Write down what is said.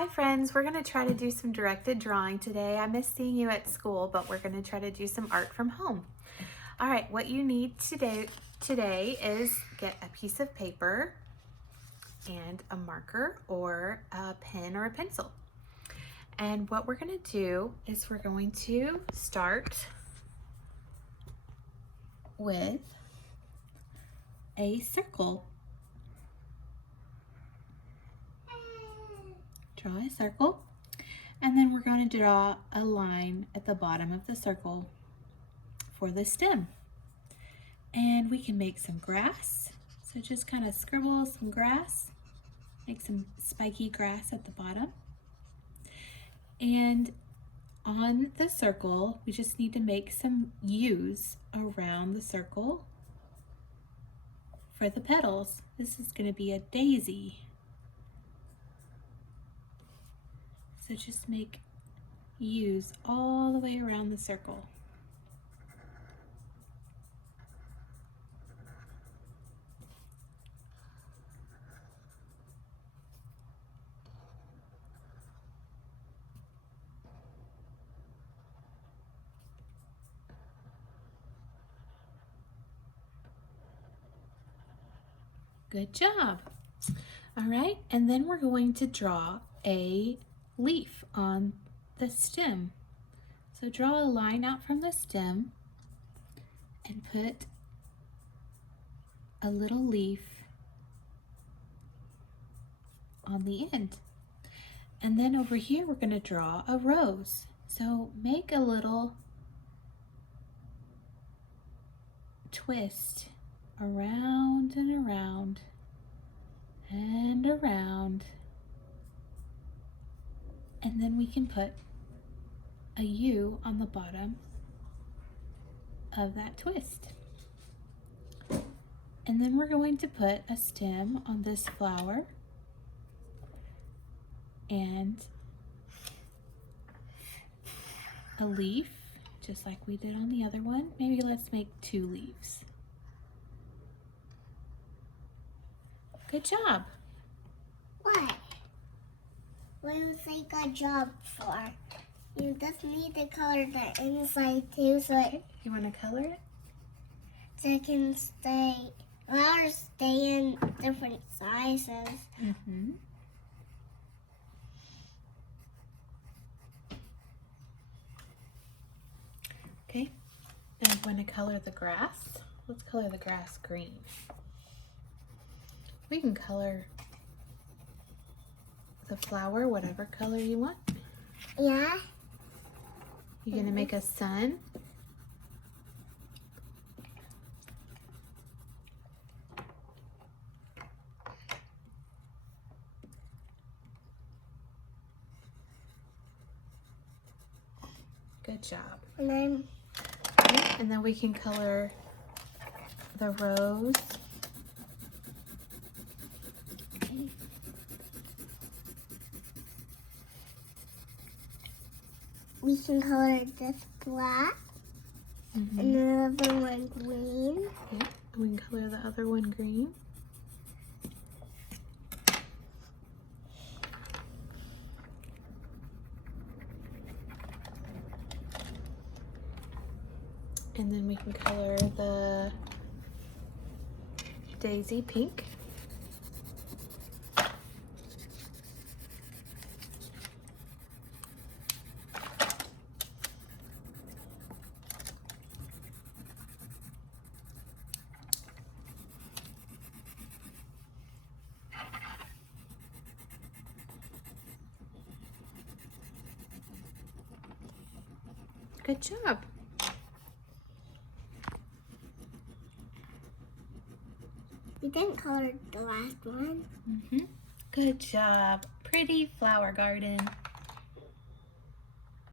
Hi friends, we're going to try to do some directed drawing today. I miss seeing you at school, but we're going to try to do some art from home. All right, what you need today is get a piece of paper and a marker or a pen or a pencil. And what we're going to do is we're going to start with a circle. Draw a circle, and then we're going to draw a line at the bottom of the circle for the stem. And we can make some grass. So just kind of scribble some grass, make some spiky grass at the bottom. And on the circle, we just need to make some U's around the circle for the petals. This is going to be a daisy. So just make U's all the way around the circle. Good job. All right, and then we're going to draw a leaf on the stem. So draw a line out from the stem and put a little leaf on the end. And then over here we're going to draw a rose. So make a little twist around and around and around. And then we can put a U on the bottom of that twist. And then we're going to put a stem on this flower and a leaf, just like we did on the other one. Maybe let's make 2 leaves. Good job. What? What do you say good job for? You just need to color the inside too, so You want to color it? it can flowers stay in different sizes. Mm-hmm. Okay, and I'm going to color the grass. Let's color the grass green. We can color the flower whatever color you want. Yeah? You're going to make a sun. Good job. And then we can color the rose. We can color this black and the other one green. Yeah, we can color the other one green. And then we can color the daisy pink. Good job. We didn't color the last one. Good job. Pretty flower garden.